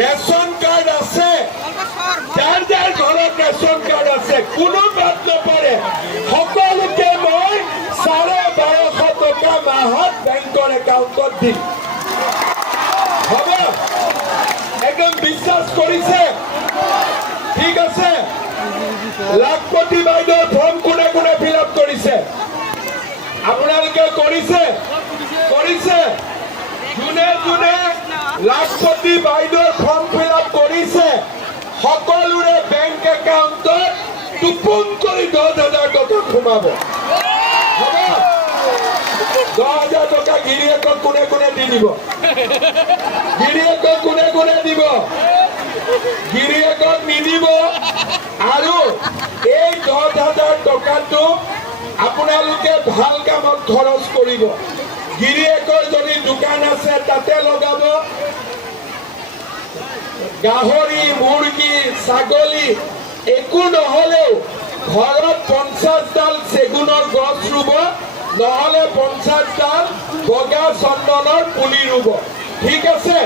Ration card আছে, যাৰ যাৰ ঘৰত ৰেচন কাৰ্ড আছে, কোনো বাদ নপৰে, সকলোকে মই 12,500 টকা মাহত বেংকৰ একাউণ্টত দিম। হ'ব? একদম বিশ্বাস কৰিছে? ঠিক আছে। লাখপতি বাইদেউৰ ফৰ্ম কোনে কোনে ফিল আপ কৰিছে? আপোনালোকে কৰিছে? কৰিছে? যোনে যোনে লাখপতি বাইদেউৰ ফৰ্ম ফিল আপ কৰিছে, সকলোৰে বেংক একাউণ্টত টুপুন কৰি 10,000 টকা সোমাব। হ'ব? 10,000 টকা গিৰিয়েকক কোনে কোনে দি দিব? গিৰিয়েকক কোনে কোনে দিব? গিৰিয়েকক নিদিব। আৰু এই 10,000 টকাটো আপোনালোকে ভাল কামত খৰচ কৰিব। গিৰিয়েকৰ যদি দোকান আছে তাতে লগাব। গাহৰি, মুৰ্গী, ছাগলী একো নহলেও ঘৰত 50ডাল চেগুনৰ গছ ৰুব, নহলে 50ডাল বগা চন্দনৰ পুলি ৰুব। ঠিক আছে?